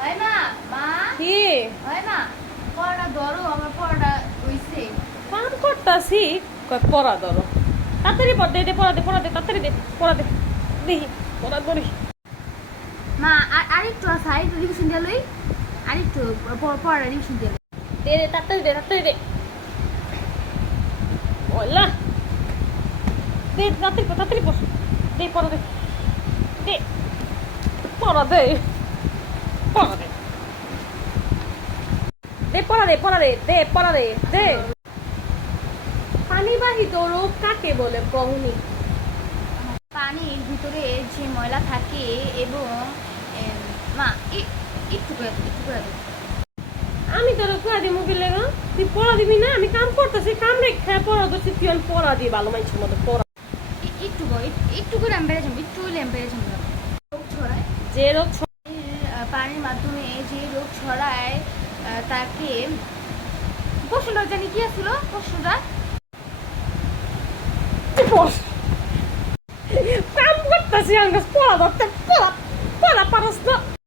হয় না মা কি হয় না পড়াটা ধরো আমার পড়াটা হইছে কাম করতাছি পড়া ধরো তাড়াতাড়ি পড়া দে পড়া দে তাড়াতাড়ি দে পড়া দে দেখি পড়া ধরি মা আরেকটু আছে আরেকটু রিভিশন দিয়ে লই আরেকটু পড়াটা রিভিশন দিয়ে লই দে তাড়াতাড়ি দে বললা দে তাড়াতাড়ি পড় দে পড়া দে দে পড়া দে পড়া দে পড়া দে পানিবাহিত রোগ কাকে বলে কওনি পানির ভিতরে যে ময়লা থাকে এবং মা একটু করে দাও আমি তোর পড়া দি মোবাইল লেগা তুই পড়া দিবি না আমি কাম করতেছি কাম রেখে পড়া দিচ্ছি তুই পড়া দি ভালো মানুষের মতো পড়া একটু করে আমি বেড়ে যাবো একটু হইলে আমি বেড়ে যাবো রোগ ছড়ায় যে রোগ পানির মাধ্যমে যে রোগ ছড়ায় তাকে প্রশ্নটা জানি কি আসছিল প্রশ্নটা কাম করতেছি আমি পড়া ধরতে পড়া পারস না